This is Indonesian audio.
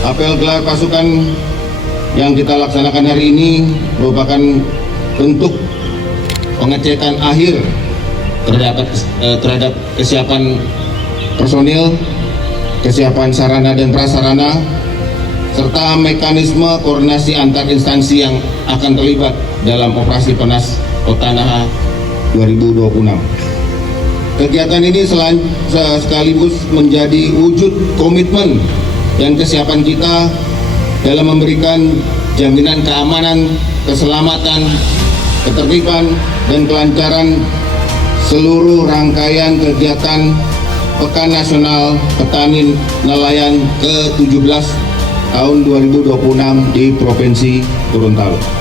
Apel gelar pasukan yang kita laksanakan hari ini merupakan bentuk pengecekan akhir terhadap kesiapan personil, kesiapan sarana dan prasarana, serta mekanisme koordinasi antar instansi yang akan terlibat dalam operasi PENAS Otanaha 2026. Kegiatan ini sekaligus menjadi wujud komitmen dan kesiapan kita dalam memberikan jaminan keamanan, keselamatan, ketertiban, dan kelancaran seluruh rangkaian kegiatan Pekan Nasional Petani Nelayan ke-17 tahun 2026 di Provinsi Gorontalo.